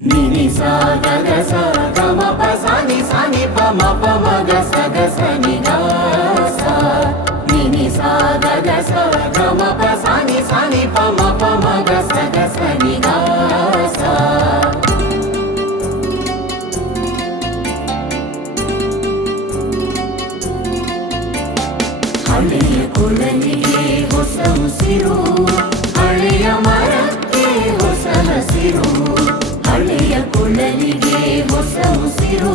నిని సా గగ స గమ ప సా ని సా ని ప మ ప మ గ స గ స ని గ స నిని సా గగ స గమ ప సా ని సా ని ప మ ప మ గ స గ స ని గ స ಹಳೆಯ ಕುಳಲಿಗೆ ಹೊಸ ಉಸಿರು ಹಳೆಯ ಮರಕ್ಕೆ ಹಳೆಯ ಕುಳಲಿಗೆ ಹೊಸ ಉಸಿರು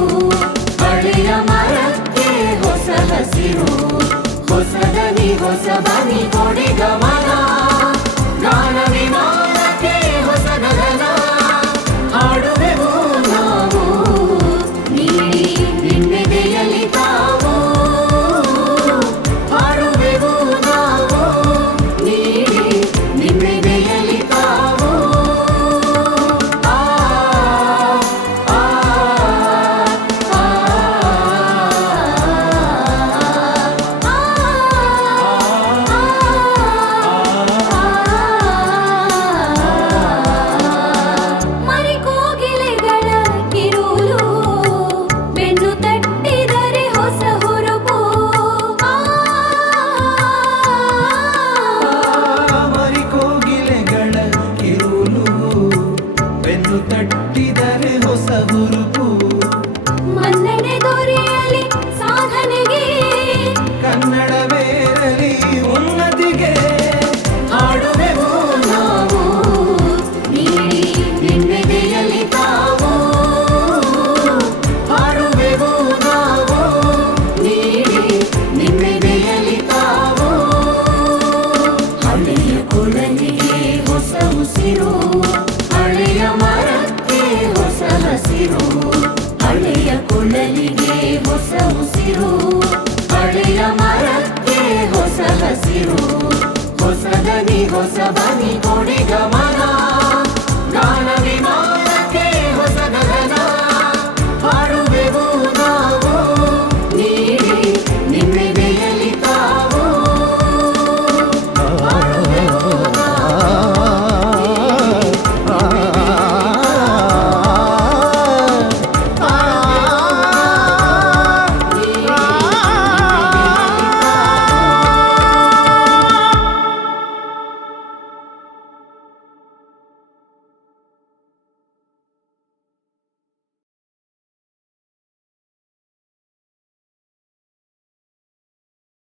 ಹಳೆಯ ಮರಕ್ಕೆ ಹೊಸ ಹಸಿರು ಹೊಸ ದನಿ ಹೊಸ ಬನಿ ಕೊಡಿ ಗಮನ ಗಾನ ವಿಮಾನಕ್ಕೆ ಹೊಸ ಗಗನ ಹಾಡುವೆವು ನಾವು ನೀಡಿ ನಿನ್ನೆದೆಯಲ್ಲಿ தட்டு నీకోసమని కొడిగా మనా